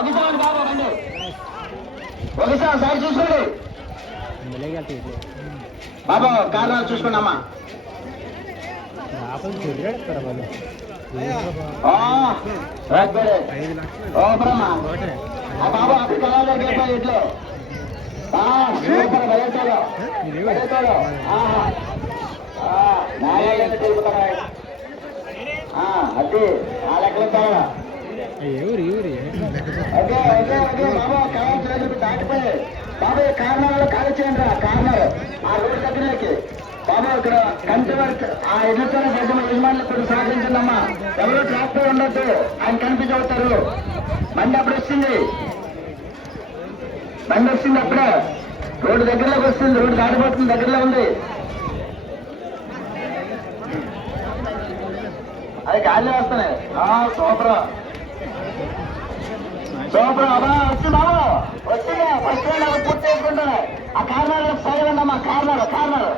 ఒకసారి బాబు రండి. ఒకసారి సైడ్ చూసుకోండి. బాబా కారణాలు చూసుకోండి అమ్మా. ఓ బ్రహ్మ ఆ బాబు నారాయణ అది ఆ లెక్కలు కావాలా ఎవరు ఎవరు? అదే అదే అదే ఖాళీ చేయండి రా కారణాలు ఆ రోడ్డు దగ్గరకి. బాబా ఇక్కడ కంటి వరకు ఆ ఎదుర్కొన్న దగ్గర యజమానులు కొన్ని సహకరించండమ్మా ఎవరు ట్రాక్టర్ ఉండొద్దు ఆయన కనిపించవుతారు బండి అప్పుడు వస్తుంది. బండి వస్తుంది అప్పుడే. రోడ్డు దగ్గరలోకి వస్తుంది రోడ్డు దాటిపోతుంది దగ్గరలో ఉంది. అది గాలి వస్తున్నాయి. సూపర్. ఆ కారణాలు సైడ్ ఉండమ్మా కారణాలు కారణాలు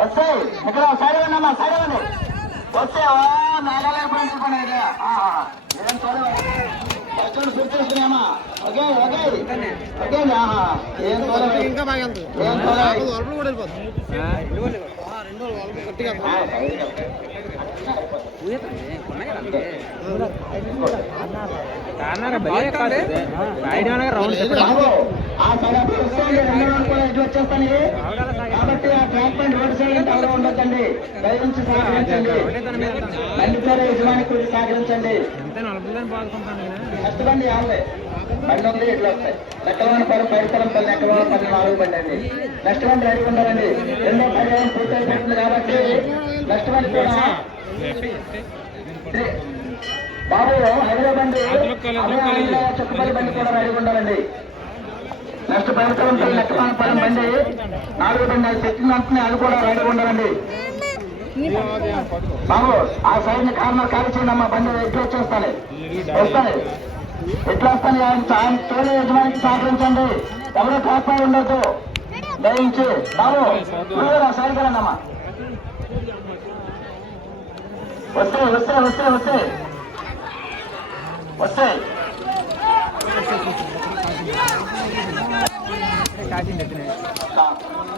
వస్తాయి ఇక్కడ సైడ్ ఉండమ్మా సైడ్ ఓకే ఓకే ఓకే ఏం చూడలేదు ఇంకా బాగా ఏం చూడలేదు కూడా ఇటు కాబట్టి ఆ రోడ్ సైడ్ టవర్ ఉండొద్దండి దయవుంచి సహకరించండి యజమాని కూడా సహకరించండి ఫస్ట్ బండి బండి ఉంది ఇట్లా వస్తాయి పది నాలుగు బండి అండి నెక్స్ట్ బండి రెడీ ఉండాలండి రెండో పర్యాయం పూర్తయిపోతుంది కాబట్టి నెక్స్ట్ బండి కూడా బాబు హైదరాబాద్ బండి అదే చుట్టుపల్లి బండి కూడా రెడీ ఉండాలండి నెక్స్ట్ పైతలం పది బండి నాలుగు బండి అది పెట్టిన వెంటనే అది కూడా రెడీ ఉండాలండి బాబు ఆ సైడ్ని కారణం ఖాళీ చేయండి అమ్మా బండి ఎట్లా వచ్చేస్తాను వస్తాను ఎట్లా వస్తాను ఆయన ఆయన తోలే యజమానికి సహకరించండి ఎవరో కాపాై ఉండొద్దు దయించి బాబు నువ్వు సైడ్ కదండి అమ్మా Você, você, você, você. Você. Tá.